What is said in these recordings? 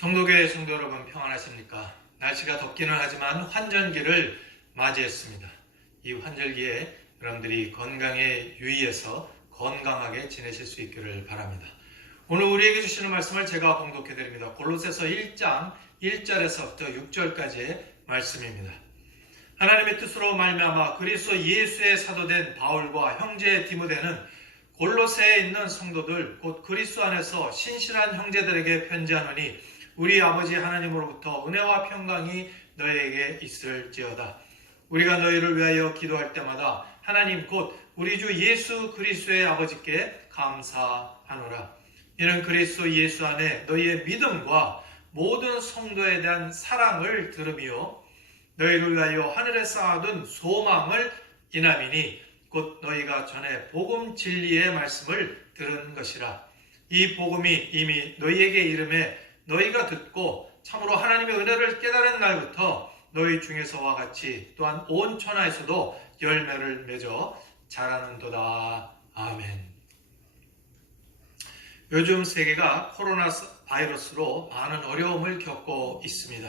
성도교회 성도 여러분 평안하십니까? 날씨가 덥기는 하지만 환절기를 맞이했습니다. 이 환절기에 여러분들이 건강에 유의해서 건강하게 지내실 수 있기를 바랍니다. 오늘 우리에게 주시는 말씀을 제가 봉독해 드립니다. 골로새서 1장 1절에서부터 6절까지의 말씀입니다. 하나님의 뜻으로 말미암아 그리스도 예수의 사도된 바울과 형제 디모데는 골로새에 있는 성도들 곧 그리스도 안에서 신실한 형제들에게 편지하노니 우리 아버지 하나님으로부터 은혜와 평강이 너희에게 있을지어다. 우리가 너희를 위하여 기도할 때마다 하나님 곧 우리 주 예수 그리스도의 아버지께 감사하노라. 이는 그리스도 예수 안에 너희의 믿음과 모든 성도에 대한 사랑을 들으며 너희를 위하여 하늘에 쌓아둔 소망을 인함이니 곧 너희가 전에 복음 진리의 말씀을 들은 것이라. 이 복음이 이미 너희에게 이름에 너희가 듣고 참으로 하나님의 은혜를 깨달은 날부터 너희 중에서와 같이 또한 온 천하에서도 열매를 맺어 자라는도다. 아멘. 요즘 세계가 코로나 바이러스로 많은 어려움을 겪고 있습니다.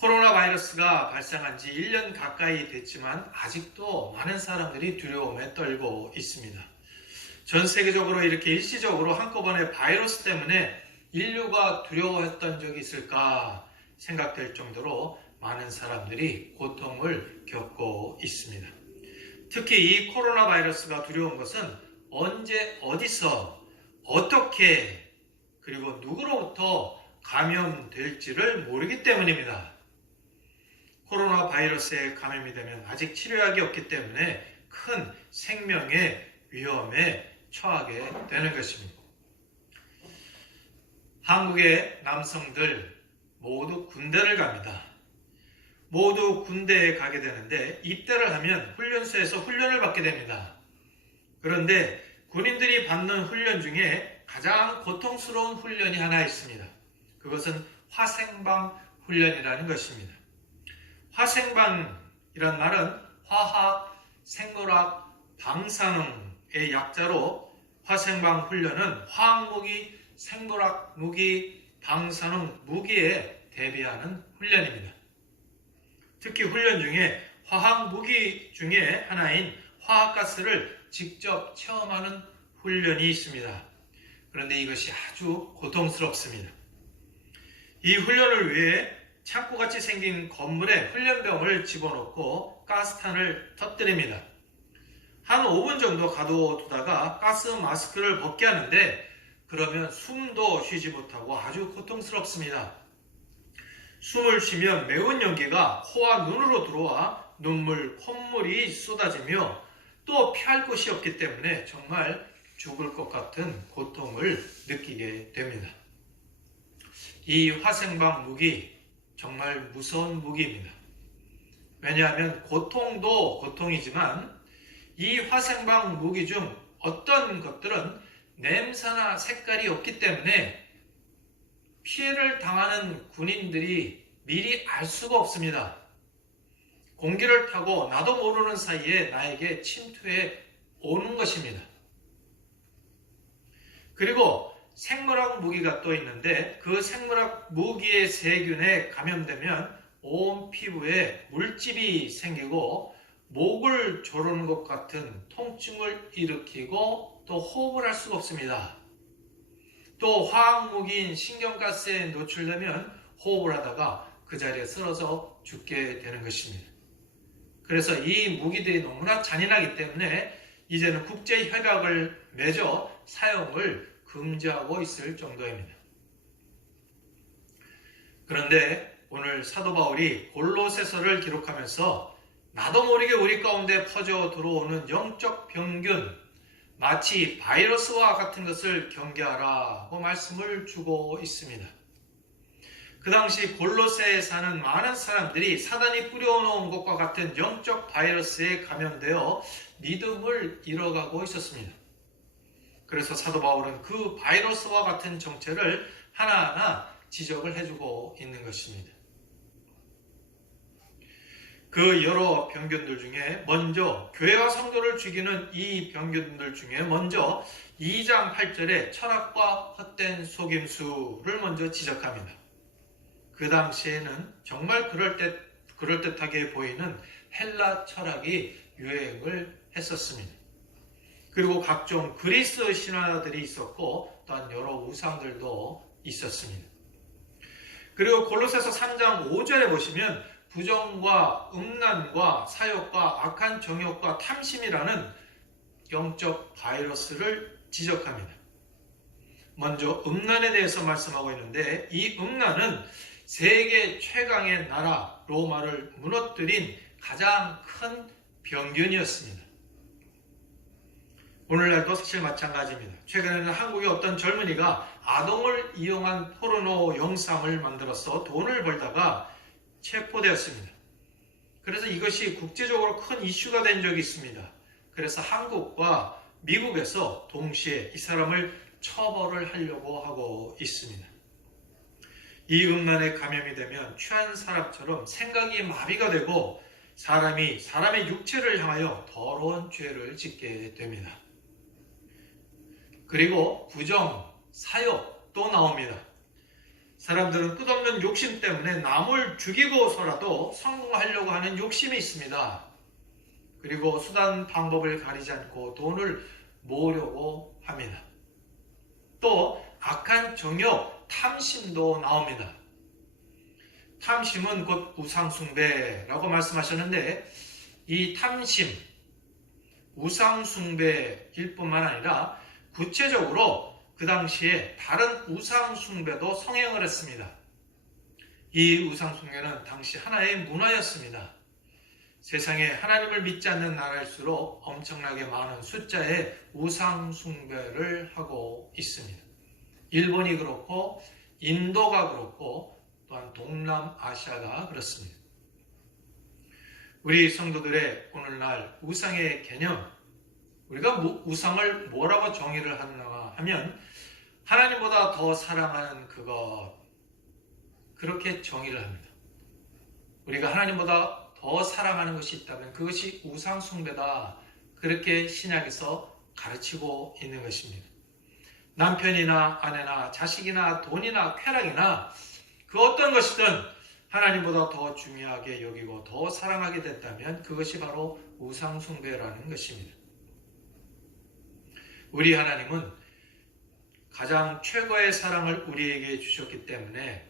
코로나 바이러스가 발생한 지 1년 가까이 됐지만 아직도 많은 사람들이 두려움에 떨고 있습니다. 전 세계적으로 이렇게 일시적으로 한꺼번에 바이러스 때문에 인류가 두려워했던 적이 있을까 생각될 정도로 많은 사람들이 고통을 겪고 있습니다. 특히 이 코로나 바이러스가 두려운 것은 언제 어디서 어떻게 그리고 누구로부터 감염될지를 모르기 때문입니다. 코로나 바이러스에 감염이 되면 아직 치료약이 없기 때문에 큰 생명의 위험에 처하게 되는 것입니다. 한국의 남성들 모두 군대를 갑니다. 모두 군대에 가게 되는데 입대를 하면 훈련소에서 훈련을 받게 됩니다. 그런데 군인들이 받는 훈련 중에 가장 고통스러운 훈련이 하나 있습니다. 그것은 화생방 훈련이라는 것입니다. 화생방이란 말은 화학, 생물학, 방사능의 약자로 화생방 훈련은 화학무기, 생물학 무기, 방사능 무기에 대비하는 훈련입니다. 특히 훈련 중에 화학 무기 중에 하나인 화학가스를 직접 체험하는 훈련이 있습니다. 그런데 이것이 아주 고통스럽습니다. 이 훈련을 위해 창고같이 생긴 건물에 훈련병을 집어넣고 가스탄을 터뜨립니다. 한 5분 정도 가둬두다가 가스 마스크를 벗게 하는데 그러면 숨도 쉬지 못하고 아주 고통스럽습니다. 숨을 쉬면 매운 연기가 코와 눈으로 들어와 눈물, 콧물이 쏟아지며 또 피할 곳이 없기 때문에 정말 죽을 것 같은 고통을 느끼게 됩니다. 이 화생방 무기 정말 무서운 무기입니다. 왜냐하면 고통도 고통이지만 이 화생방 무기 중 어떤 것들은 냄새나 색깔이 없기 때문에 피해를 당하는 군인들이 미리 알 수가 없습니다. 공기를 타고 나도 모르는 사이에 나에게 침투해 오는 것입니다. 그리고 생물학 무기가 또 있는데 그 생물학 무기의 세균에 감염되면 온 피부에 물집이 생기고 목을 조르는 것 같은 통증을 일으키고 또 호흡을 할 수가 없습니다. 또 화학무기인 신경가스에 노출되면 호흡을 하다가 그 자리에 쓰러져 죽게 되는 것입니다. 그래서 이 무기들이 너무나 잔인하기 때문에 이제는 국제협약을 맺어 사용을 금지하고 있을 정도입니다. 그런데 오늘 사도 바울이 골로새서를 기록하면서 나도 모르게 우리 가운데 퍼져 들어오는 영적 병균 마치 바이러스와 같은 것을 경계하라고 말씀을 주고 있습니다. 그 당시 골로새에 사는 많은 사람들이 사단이 뿌려놓은 것과 같은 영적 바이러스에 감염되어 믿음을 잃어가고 있었습니다. 그래서 사도 바울은 그 바이러스와 같은 정체를 하나하나 지적을 해주고 있는 것입니다. 그 여러 병균들 중에 먼저 교회와 성도를 죽이는 이 병균들 중에 먼저 2장 8절에 철학과 헛된 속임수를 먼저 지적합니다. 그 당시에는 정말 그럴듯하게 보이는 헬라 철학이 유행을 했었습니다. 그리고 각종 그리스 신화들이 있었고 또한 여러 우상들도 있었습니다. 그리고 골로새서 3장 5절에 보시면 부정과 음란과 사욕과 악한 정욕과 탐심이라는 영적 바이러스를 지적합니다. 먼저 음란에 대해서 말씀하고 있는데 이 음란은 세계 최강의 나라 로마를 무너뜨린 가장 큰 병균이었습니다. 오늘날도 사실 마찬가지입니다. 최근에는 한국의 어떤 젊은이가 아동을 이용한 포르노 영상을 만들어서 돈을 벌다가 체포되었습니다. 그래서 이것이 국제적으로 큰 이슈가 된 적이 있습니다. 그래서 한국과 미국에서 동시에 이 사람을 처벌을 하려고 하고 있습니다. 이 음란에 감염이 되면 취한 사람처럼 생각이 마비가 되고 사람의 육체를 향하여 더러운 죄를 짓게 됩니다. 그리고 부정, 사욕도 나옵니다. 사람들은 끝없는 욕심 때문에 남을 죽이고서라도 성공하려고 하는 욕심이 있습니다. 그리고 수단 방법을 가리지 않고 돈을 모으려고 합니다. 또 악한 정욕, 탐심도 나옵니다. 탐심은 곧 우상숭배라고 말씀하셨는데 이 탐심, 우상숭배일 뿐만 아니라 구체적으로 그 당시에 다른 우상숭배도 성행을 했습니다. 이 우상숭배는 당시 하나의 문화였습니다. 세상에 하나님을 믿지 않는 나라일수록 엄청나게 많은 숫자의 우상숭배를 하고 있습니다. 일본이 그렇고 인도가 그렇고 또한 동남아시아가 그렇습니다. 우리 성도들의 오늘날 우상의 개념, 우리가 우상을 뭐라고 정의를 하는가 하면 하나님보다 더 사랑하는 그것, 그렇게 정의를 합니다. 우리가 하나님보다 더 사랑하는 것이 있다면 그것이 우상숭배다, 그렇게 신약에서 가르치고 있는 것입니다. 남편이나 아내나 자식이나 돈이나 쾌락이나 그 어떤 것이든 하나님보다 더 중요하게 여기고 더 사랑하게 됐다면 그것이 바로 우상숭배라는 것입니다. 우리 하나님은 가장 최고의 사랑을 우리에게 주셨기 때문에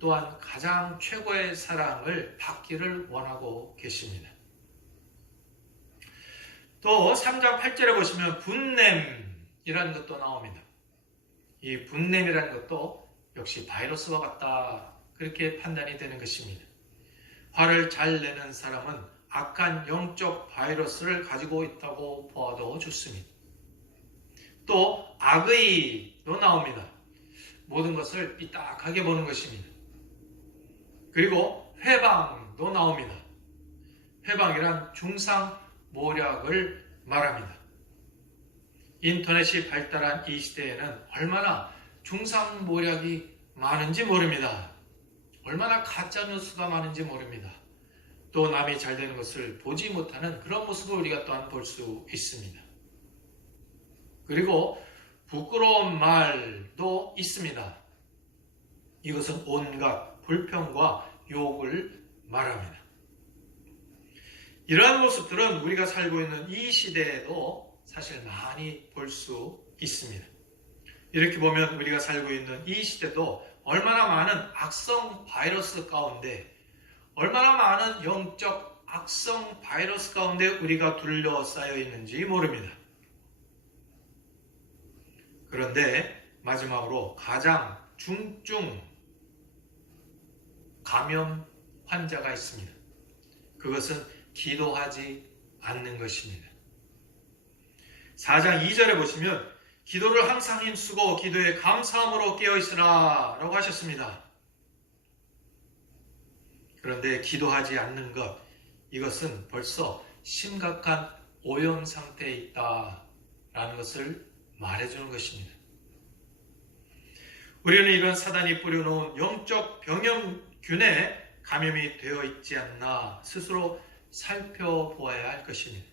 또한 가장 최고의 사랑을 받기를 원하고 계십니다. 또 3장 8절에 보시면 분냄이라는 것도 나옵니다. 이 분냄이라는 것도 역시 바이러스와 같다, 그렇게 판단이 되는 것입니다. 화를 잘 내는 사람은 악한 영적 바이러스를 가지고 있다고 보아도 좋습니다. 또 악의도 나옵니다. 모든 것을 삐딱하게 보는 것입니다. 그리고 회방도 나옵니다. 회방이란 중상모략을 말합니다. 인터넷이 발달한 이 시대에는 얼마나 중상모략이 많은지 모릅니다. 얼마나 가짜뉴스가 많은지 모릅니다. 또 남이 잘 되는 것을 보지 못하는 그런 모습을 우리가 또한 볼 수 있습니다. 그리고 부끄러운 말도 있습니다. 이것은 온갖 불평과 욕을 말합니다. 이러한 모습들은 우리가 살고 있는 이 시대에도 사실 많이 볼 수 있습니다. 이렇게 보면 우리가 살고 있는 이 시대도 얼마나 많은 악성 바이러스 가운데, 얼마나 많은 영적 악성 바이러스 가운데 우리가 둘러싸여 있는지 모릅니다. 그런데 마지막으로 가장 중증 감염 환자가 있습니다. 그것은 기도하지 않는 것입니다. 4장 2절에 보시면 기도를 항상 힘쓰고 기도에 감사함으로 깨어있으라 라고 하셨습니다. 그런데 기도하지 않는 것, 이것은 벌써 심각한 오염 상태에 있다라는 것을 말해주는 것입니다. 우리는 이런 사단이 뿌려놓은 영적 병염균에 감염이 되어 있지 않나 스스로 살펴보아야 할 것입니다.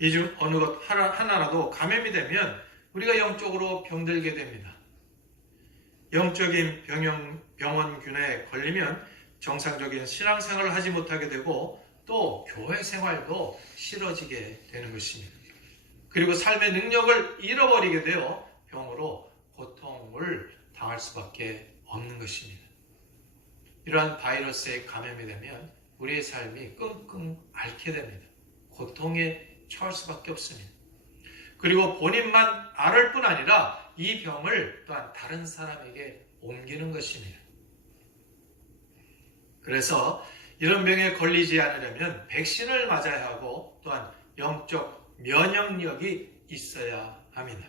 이 중 어느 것 하나라도 감염이 되면 우리가 영적으로 병들게 됩니다. 영적인 병원균에 걸리면 정상적인 신앙생활을 하지 못하게 되고 또 교회 생활도 싫어지게 되는 것입니다. 그리고 삶의 능력을 잃어버리게 되어 병으로 고통을 당할 수밖에 없는 것입니다. 이러한 바이러스에 감염이 되면 우리의 삶이 끙끙 앓게 됩니다. 고통에 처할 수밖에 없습니다. 그리고 본인만 앓을 뿐 아니라 이 병을 또한 다른 사람에게 옮기는 것입니다. 그래서 이런 병에 걸리지 않으려면 백신을 맞아야 하고 또한 영적 면역력이 있어야 합니다.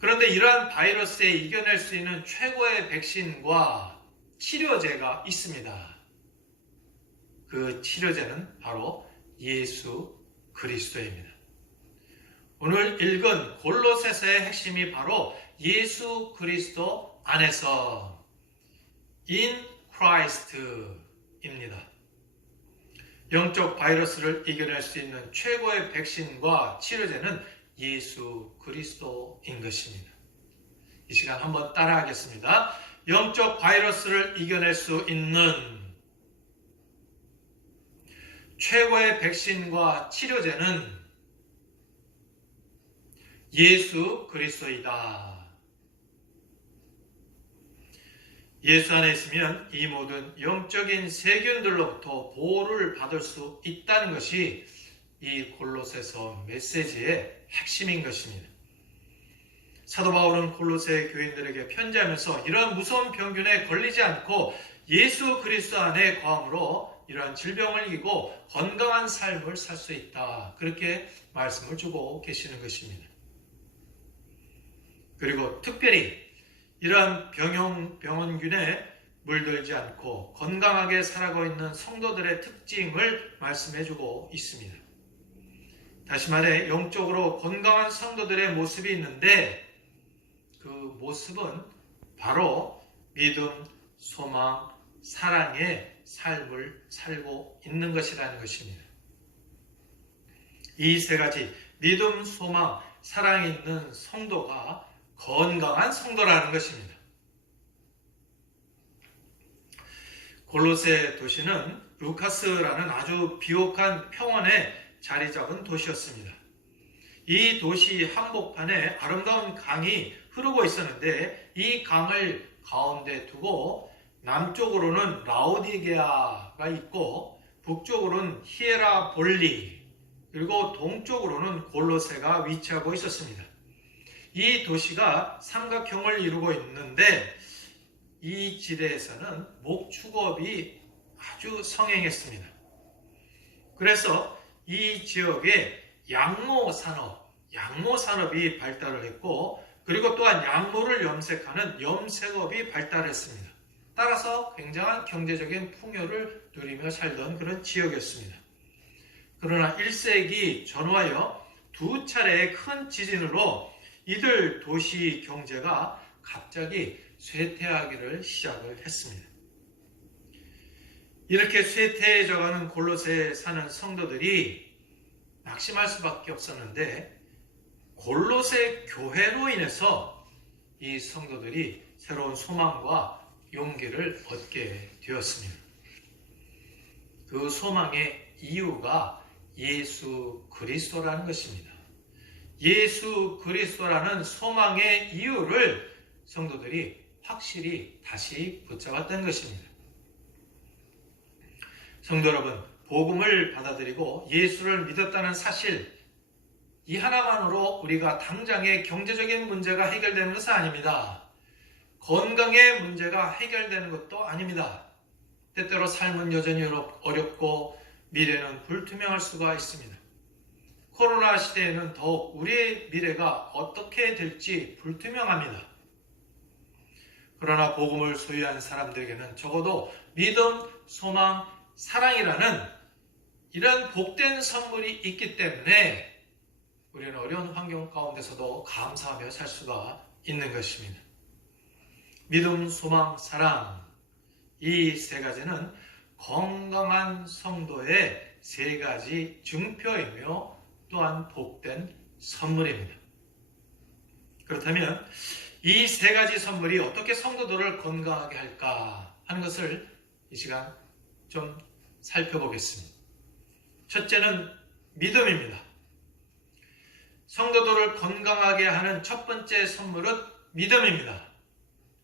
그런데 이러한 바이러스에 이겨낼 수 있는 최고의 백신과 치료제가 있습니다. 그 치료제는 바로 예수 그리스도입니다. 오늘 읽은 골로새서의 핵심이 바로 예수 그리스도 안에서 in Christ입니다. 영적 바이러스를 이겨낼 수 있는 최고의 백신과 치료제는 예수 그리스도인 것입니다. 이 시간 한번 따라하겠습니다. 영적 바이러스를 이겨낼 수 있는 최고의 백신과 치료제는 예수 그리스도이다. 예수 안에 있으면 이 모든 영적인 세균들로부터 보호를 받을 수 있다는 것이 이 골로새서 메시지의 핵심인 것입니다. 사도 바울은 골로새 교인들에게 편지하면서 이러한 무서운 병균에 걸리지 않고 예수 그리스도 안에 거함으로 이러한 질병을 이기고 건강한 삶을 살 수 있다. 그렇게 말씀을 주고 계시는 것입니다. 그리고 특별히 이러한 병원균에 물들지 않고 건강하게 살아가고 있는 성도들의 특징을 말씀해주고 있습니다. 다시 말해 영적으로 건강한 성도들의 모습이 있는데 그 모습은 바로 믿음, 소망, 사랑의 삶을 살고 있는 것이라는 것입니다. 이 세 가지 믿음, 소망, 사랑이 있는 성도가 건강한 성도라는 것입니다. 골로새 도시는 루카스라는 아주 비옥한 평원에 자리 잡은 도시였습니다. 이 도시 한복판에 아름다운 강이 흐르고 있었는데 이 강을 가운데 두고 남쪽으로는 라오디게아가 있고 북쪽으로는 히에라볼리 그리고 동쪽으로는 골로새가 위치하고 있었습니다. 이 도시가 삼각형을 이루고 있는데 이 지대에서는 목축업이 아주 성행했습니다. 그래서 이 지역에 양모산업이 발달을 했고 그리고 또한 양모를 염색하는 염색업이 발달했습니다. 따라서 굉장한 경제적인 풍요를 누리며 살던 그런 지역이었습니다. 그러나 1세기 전후하여 두 차례의 큰 지진으로 이들 도시 경제가 갑자기 쇠퇴하기를 시작을 했습니다. 이렇게 쇠퇴해져가는 골로새에 사는 성도들이 낙심할 수밖에 없었는데 골로새 교회로 인해서 이 성도들이 새로운 소망과 용기를 얻게 되었습니다. 그 소망의 이유가 예수 그리스도라는 것입니다. 예수 그리스도라는 소망의 이유를 성도들이 확실히 다시 붙잡았던 것입니다. 성도 여러분, 복음을 받아들이고 예수를 믿었다는 사실, 이 하나만으로 우리가 당장의 경제적인 문제가 해결되는 것은 아닙니다. 건강의 문제가 해결되는 것도 아닙니다. 때때로 삶은 여전히 어렵고 미래는 불투명할 수가 있습니다. 코로나 시대에는 더욱 우리의 미래가 어떻게 될지 불투명합니다. 그러나 복음을 소유한 사람들에게는 적어도 믿음, 소망, 사랑이라는 이런 복된 선물이 있기 때문에 우리는 어려운 환경 가운데서도 감사하며 살 수가 있는 것입니다. 믿음, 소망, 사랑, 이 세 가지는 건강한 성도의 세 가지 증표이며 또한 복된 선물입니다. 그렇다면 이 세 가지 선물이 어떻게 성도들을 건강하게 할까 하는 것을 이 시간 좀 살펴보겠습니다. 첫째는 믿음입니다. 성도들을 건강하게 하는 첫 번째 선물은 믿음입니다.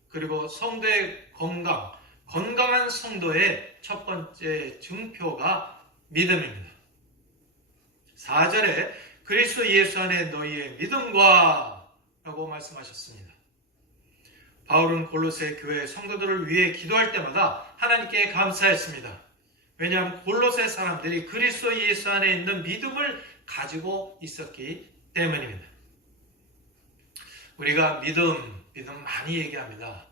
그리고 성도의 건강한 성도의 첫 번째 증표가 믿음입니다. 4절에 그리스도 예수 안에 너희의 믿음과 라고 말씀하셨습니다. 바울은 골로새 교회 성도들을 위해 기도할 때마다 하나님께 감사했습니다. 왜냐하면 골로새 사람들이 그리스도 예수 안에 있는 믿음을 가지고 있었기 때문입니다. 우리가 믿음 많이 얘기합니다.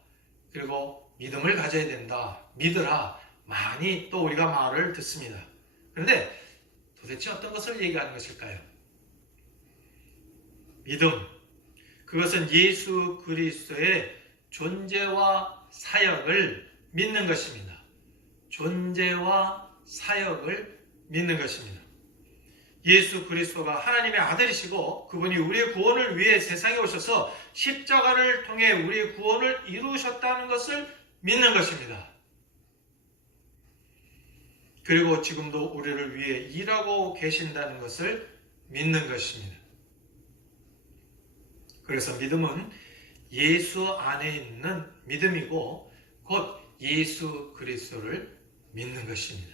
그리고 믿음을 가져야 된다. 믿으라. 많이 또 우리가 말을 듣습니다. 그런데 도대체 어떤 것을 얘기하는 것일까요? 믿음. 그것은 예수 그리스도의 존재와 사역을 믿는 것입니다. 존재와 사역을 믿는 것입니다. 예수 그리스도가 하나님의 아들이시고 그분이 우리의 구원을 위해 세상에 오셔서 십자가를 통해 우리의 구원을 이루셨다는 것을 믿는 것입니다. 그리고 지금도 우리를 위해 일하고 계신다는 것을 믿는 것입니다. 그래서 믿음은 예수 안에 있는 믿음이고 곧 예수 그리스도를 믿는 것입니다.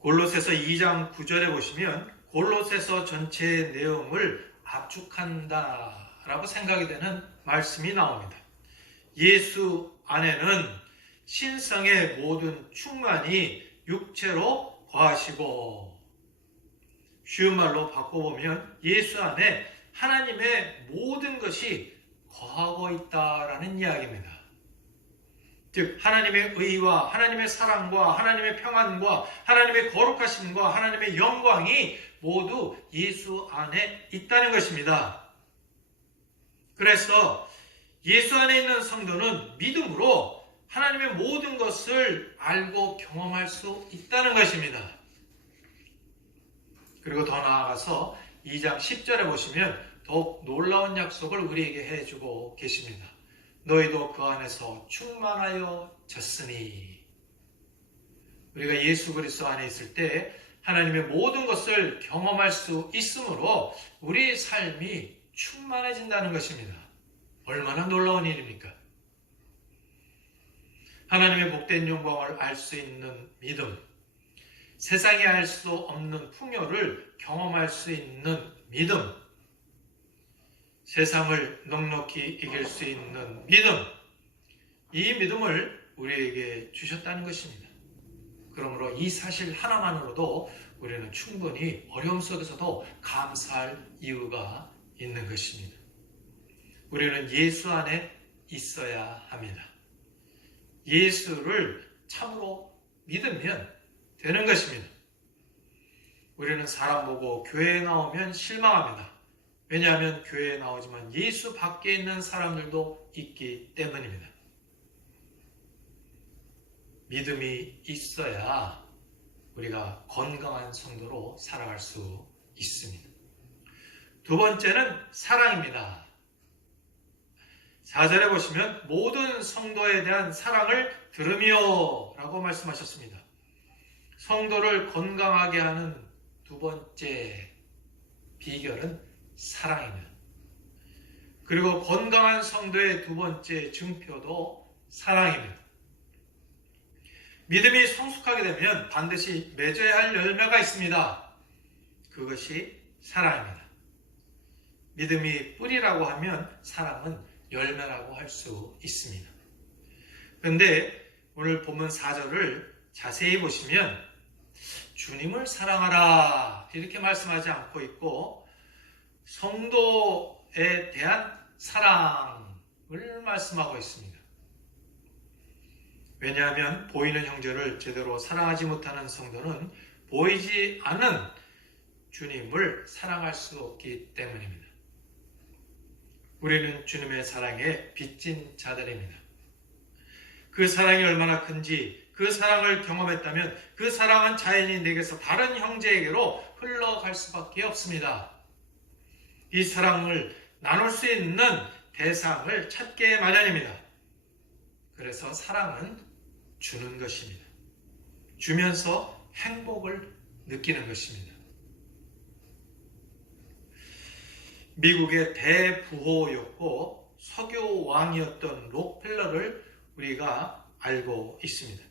골로새서 2장 9절에 보시면 골로새서 전체의 내용을 압축한다라고 생각이 되는 말씀이 나옵니다. 예수 안에는 신성의 모든 충만이 육체로 거하시고, 쉬운 말로 바꿔보면 예수 안에 하나님의 모든 것이 거하고 있다라는 이야기입니다. 즉 하나님의 의와 하나님의 사랑과 하나님의 평안과 하나님의 거룩하심과 하나님의 영광이 모두 예수 안에 있다는 것입니다. 그래서 예수 안에 있는 성도는 믿음으로 하나님의 모든 것을 알고 경험할 수 있다는 것입니다. 그리고 더 나아가서 2장 10절에 보시면 더욱 놀라운 약속을 우리에게 해주고 계십니다. 너희도 그 안에서 충만하여졌으니. 우리가 예수 그리스도 안에 있을 때 하나님의 모든 것을 경험할 수 있으므로 우리의 삶이 충만해진다는 것입니다. 얼마나 놀라운 일입니까? 하나님의 복된 영광을 알 수 있는 믿음, 세상에 알 수 없는 풍요를 경험할 수 있는 믿음, 세상을 넉넉히 이길 수 있는 믿음, 이 믿음을 우리에게 주셨다는 것입니다. 그러므로 이 사실 하나만으로도 우리는 충분히 어려움 속에서도 감사할 이유가 있는 것입니다. 우리는 예수 안에 있어야 합니다. 예수를 참으로 믿으면 되는 것입니다. 우리는 사람 보고 교회에 나오면 실망합니다. 왜냐하면 교회에 나오지만 예수 밖에 있는 사람들도 있기 때문입니다. 믿음이 있어야 우리가 건강한 성도로 살아갈 수 있습니다. 두 번째는 사랑입니다. 4절에 보시면 모든 성도에 대한 사랑을 들으며 라고 말씀하셨습니다. 성도를 건강하게 하는 두 번째 비결은 사랑입니다. 그리고 건강한 성도의 두 번째 증표도 사랑입니다. 믿음이 성숙하게 되면 반드시 맺어야 할 열매가 있습니다. 그것이 사랑입니다. 믿음이 뿌리라고 하면 사랑은 열매라고 할 수 있습니다. 그런데 오늘 본문 4절을 자세히 보시면 주님을 사랑하라 이렇게 말씀하지 않고 있고 성도에 대한 사랑을 말씀하고 있습니다. 왜냐하면 보이는 형제를 제대로 사랑하지 못하는 성도는 보이지 않는 주님을 사랑할 수 없기 때문입니다. 우리는 주님의 사랑에 빚진 자들입니다. 그 사랑이 얼마나 큰지 그 사랑을 경험했다면 그 사랑은 자연히 내게서 다른 형제에게로 흘러갈 수밖에 없습니다. 이 사랑을 나눌 수 있는 대상을 찾게 마련입니다. 그래서 사랑은 주는 것입니다. 주면서 행복을 느끼는 것입니다. 미국의 대부호였고 석유왕이었던 록펠러를 우리가 알고 있습니다.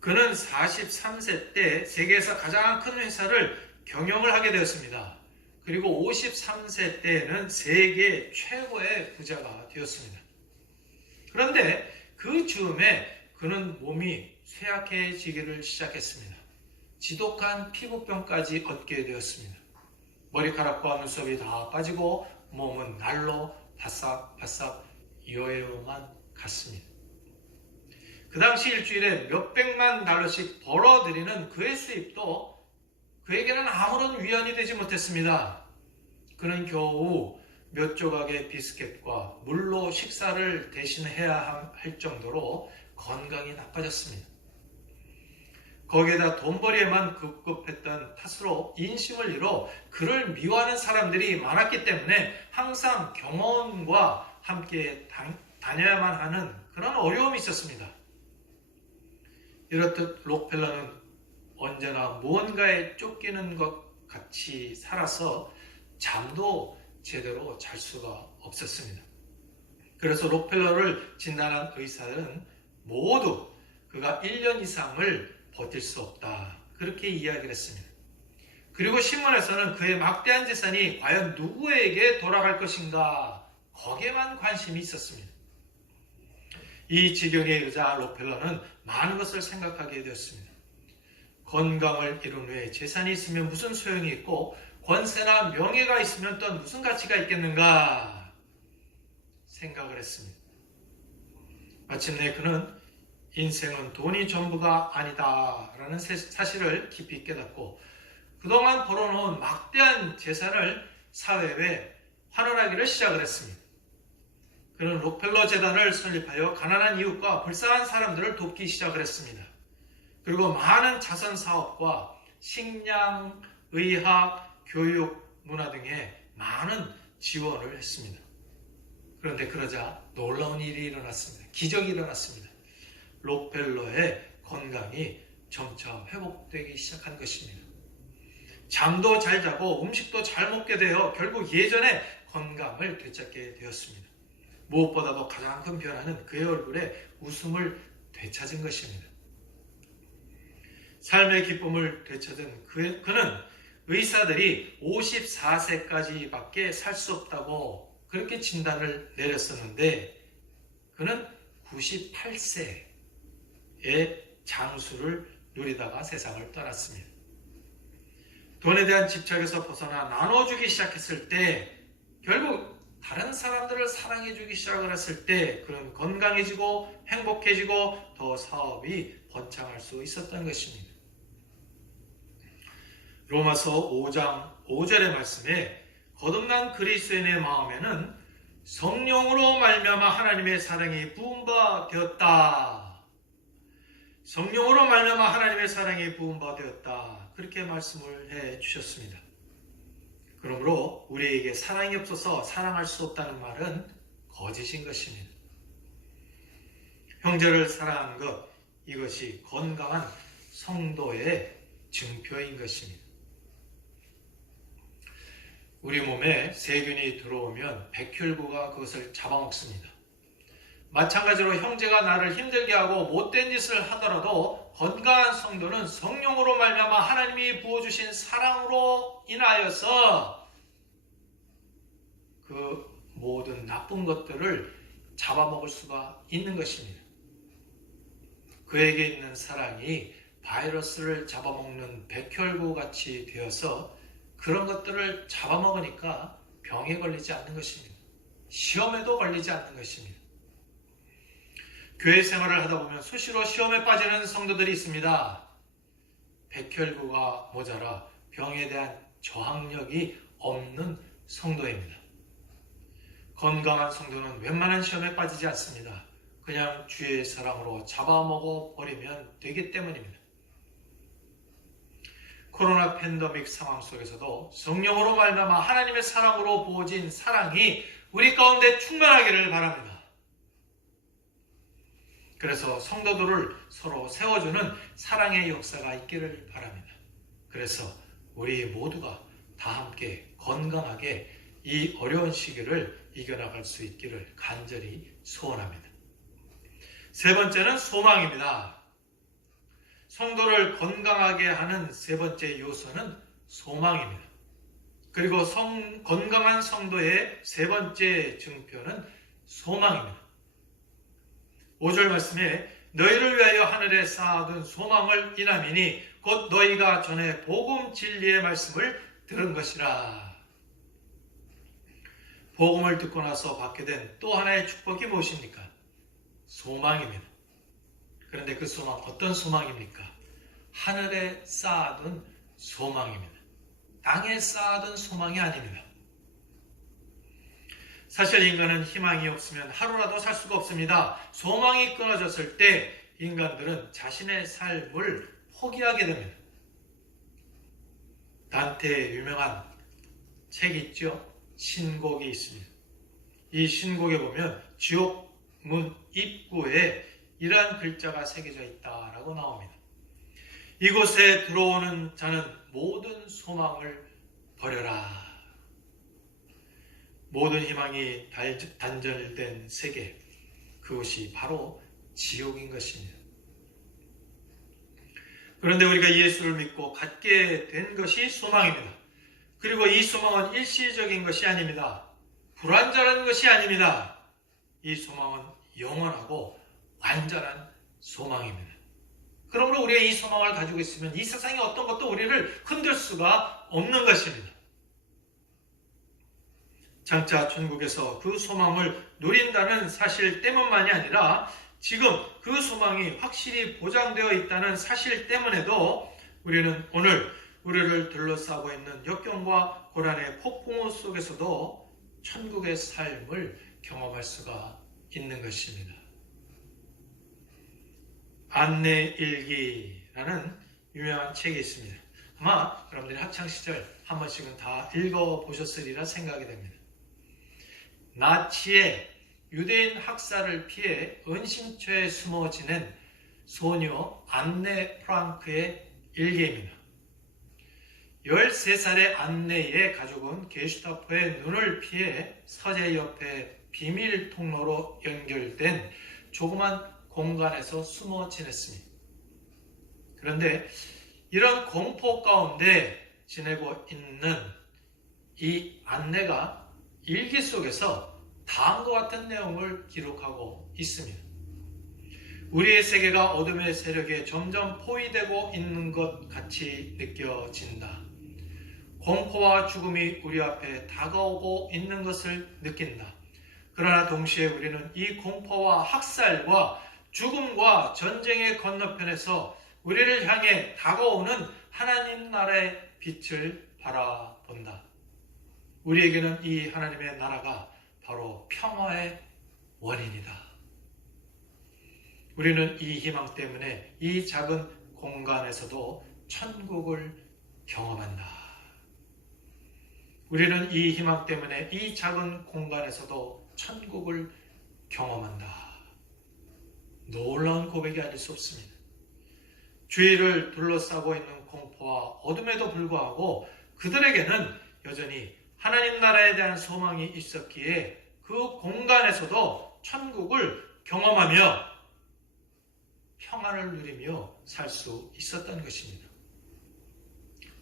그는 43세 때 세계에서 가장 큰 회사를 경영을 하게 되었습니다. 그리고 53세 때에는 세계 최고의 부자가 되었습니다. 그런데 그 즈음에 그는 몸이 쇠약해지기를 시작했습니다. 지독한 피부병까지 얻게 되었습니다. 머리카락과 눈썹이 다 빠지고 몸은 날로 바싹바싹 여여만 갔습니다. 그 당시 일주일에 몇백만 달러씩 벌어들이는 그의 수입도 그에게는 아무런 위안이 되지 못했습니다. 그는 겨우 몇 조각의 비스켓과 물로 식사를 대신해야 할 정도로 건강이 나빠졌습니다. 거기에다 돈벌이에만 급급했던 탓으로 인심을 잃어 그를 미워하는 사람들이 많았기 때문에 항상 경호원과 함께 다녀야만 하는 그런 어려움이 있었습니다. 이렇듯 록펠러는 언제나 무언가에 쫓기는 것 같이 살아서 잠도 제대로 잘 수가 없었습니다. 그래서 록펠러를 진단한 의사들은 모두 그가 1년 이상을 버틸 수 없다, 그렇게 이야기를 했습니다. 그리고 신문에서는 그의 막대한 재산이 과연 누구에게 돌아갈 것인가, 거기에만 관심이 있었습니다. 이 지경에 이르자 록펠러는 많은 것을 생각하게 되었습니다. 건강을 잃은 후에 재산이 있으면 무슨 소용이 있고 권세나 명예가 있으면 또 무슨 가치가 있겠는가 생각을 했습니다. 마침내 그는 인생은 돈이 전부가 아니다라는 사실을 깊이 깨닫고 그동안 벌어놓은 막대한 재산을 사회에 환원하기를 시작을 했습니다. 그는 록펠러 재단을 설립하여 가난한 이웃과 불쌍한 사람들을 돕기 시작을 했습니다. 그리고 많은 자선 사업과 식량, 의학, 교육, 문화 등에 많은 지원을 했습니다. 그런데 그러자 놀라운 일이 일어났습니다. 기적이 일어났습니다. 록펠러의 건강이 점차 회복되기 시작한 것입니다. 잠도 잘 자고 음식도 잘 먹게 되어 결국 예전의 건강을 되찾게 되었습니다. 무엇보다도 가장 큰 변화는 그의 얼굴에 웃음을 되찾은 것입니다. 삶의 기쁨을 되찾은 그는 의사들이 54세까지밖에 살 수 없다고 그렇게 진단을 내렸었는데 그는 98세의 장수를 누리다가 세상을 떠났습니다. 돈에 대한 집착에서 벗어나 나눠주기 시작했을 때, 결국 다른 사람들을 사랑해주기 시작을 했을 때 그는 건강해지고 행복해지고 더 사업이 번창할 수 있었던 것입니다. 로마서 5장 5절의 말씀에 거듭난 그리스도인의 마음에는 성령으로 말미암아 하나님의 사랑이 부은 바 되었다. 성령으로 말미암아 하나님의 사랑이 부은 바 되었다. 그렇게 말씀을 해 주셨습니다. 그러므로 우리에게 사랑이 없어서 사랑할 수 없다는 말은 거짓인 것입니다. 형제를 사랑하는 것, 이것이 건강한 성도의 증표인 것입니다. 우리 몸에 세균이 들어오면 백혈구가 그것을 잡아먹습니다. 마찬가지로 형제가 나를 힘들게 하고 못된 짓을 하더라도 건강한 성도는 성령으로 말미암아 하나님이 부어주신 사랑으로 인하여서 그 모든 나쁜 것들을 잡아먹을 수가 있는 것입니다. 그에게 있는 사랑이 바이러스를 잡아먹는 백혈구 같이 되어서 그런 것들을 잡아먹으니까 병에 걸리지 않는 것입니다. 시험에도 걸리지 않는 것입니다. 교회 생활을 하다 보면 수시로 시험에 빠지는 성도들이 있습니다. 백혈구가 모자라 병에 대한 저항력이 없는 성도입니다. 건강한 성도는 웬만한 시험에 빠지지 않습니다. 그냥 주의 사랑으로 잡아먹어 버리면 되기 때문입니다. 코로나 팬데믹 상황 속에서도 성령으로 말미암아 하나님의 사랑으로 부어진 사랑이 우리 가운데 충만하기를 바랍니다. 그래서 성도들을 서로 세워주는 사랑의 역사가 있기를 바랍니다. 그래서 우리 모두가 다 함께 건강하게 이 어려운 시기를 이겨나갈 수 있기를 간절히 소원합니다. 세 번째는 소망입니다. 성도를 건강하게 하는 세 번째 요소는 소망입니다. 그리고 건강한 성도의 세 번째 증표는 소망입니다. 5절 말씀에 너희를 위하여 하늘에 쌓아둔 소망을 인함이니 곧 너희가 전에 복음 진리의 말씀을 들은 것이라. 복음을 듣고 나서 받게 된 또 하나의 축복이 무엇입니까? 소망입니다. 그런데 그 소망, 어떤 소망입니까? 하늘에 쌓아둔 소망입니다. 땅에 쌓아둔 소망이 아닙니다. 사실 인간은 희망이 없으면 하루라도 살 수가 없습니다. 소망이 끊어졌을 때 인간들은 자신의 삶을 포기하게 됩니다. 단테의 유명한 책 있죠? 신곡이 있습니다. 이 신곡에 보면 지옥 문 입구에 이러한 글자가 새겨져 있다라고 나옵니다. 이곳에 들어오는 자는 모든 소망을 버려라. 모든 희망이 단절된 세계, 그것이 바로 지옥인 것입니다. 그런데 우리가 예수를 믿고 갖게 된 것이 소망입니다. 그리고 이 소망은 일시적인 것이 아닙니다. 불완전한 것이 아닙니다. 이 소망은 영원하고 완전한 소망입니다. 그러므로 우리가 이 소망을 가지고 있으면 이 세상의 어떤 것도 우리를 흔들 수가 없는 것입니다. 장차 천국에서 그 소망을 누린다는 사실 때문만이 아니라 지금 그 소망이 확실히 보장되어 있다는 사실 때문에도 우리는 오늘 우리를 둘러싸고 있는 역경과 고난의 폭풍우 속에서도 천국의 삶을 경험할 수가 있는 것입니다. 안내일기라는 유명한 책이 있습니다. 아마 여러분들이 학창시절 한 번씩은 다 읽어보셨으리라 생각이 됩니다. 나치의 유대인 학살을 피해 은신처에 숨어 지낸 소녀 안네 프랑크의 일기입니다. 13살의 안네의 가족은 게슈타포의 눈을 피해 서재 옆에 비밀 통로로 연결된 조그만 공간에서 숨어 지냈습니다. 그런데 이런 공포 가운데 지내고 있는 이 안네가 일기 속에서 다음과 같은 내용을 기록하고 있습니다. 우리의 세계가 어둠의 세력에 점점 포위되고 있는 것 같이 느껴진다. 공포와 죽음이 우리 앞에 다가오고 있는 것을 느낀다. 그러나 동시에 우리는 이 공포와 학살과 죽음과 전쟁의 건너편에서 우리를 향해 다가오는 하나님 나라의 빛을 바라본다. 우리에게는 이 하나님의 나라가 바로 평화의 원인이다. 우리는 이 희망 때문에 이 작은 공간에서도 천국을 경험한다. 우리는 이 희망 때문에 이 작은 공간에서도 천국을 경험한다. 놀라운 고백이 아닐 수 없습니다. 주위를 둘러싸고 있는 공포와 어둠에도 불구하고 그들에게는 여전히 하나님 나라에 대한 소망이 있었기에 그 공간에서도 천국을 경험하며 평안을 누리며 살 수 있었던 것입니다.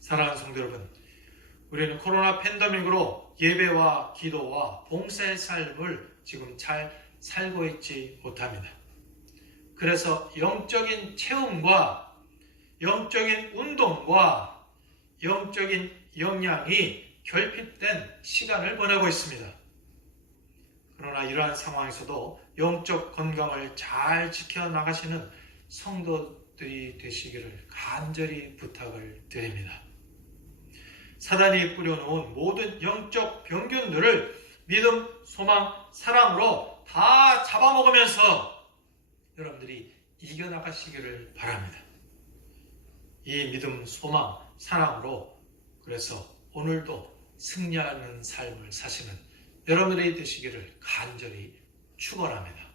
사랑하는 성도 여러분, 우리는 코로나 팬데믹으로 예배와 기도와 봉사의 삶을 지금 잘 살고 있지 못합니다. 그래서 영적인 체험과 영적인 운동과 영적인 역량이 결핍된 시간을 보내고 있습니다. 그러나 이러한 상황에서도 영적 건강을 잘 지켜나가시는 성도들이 되시기를 간절히 부탁을 드립니다. 사단이 뿌려놓은 모든 영적 병균들을 믿음, 소망, 사랑으로 다 잡아먹으면서 여러분들이 이겨나가시기를 바랍니다. 이 믿음, 소망, 사랑으로 그래서 오늘도 승리하는 삶을 사시는 여러분들이 되시기를 간절히 축원합니다.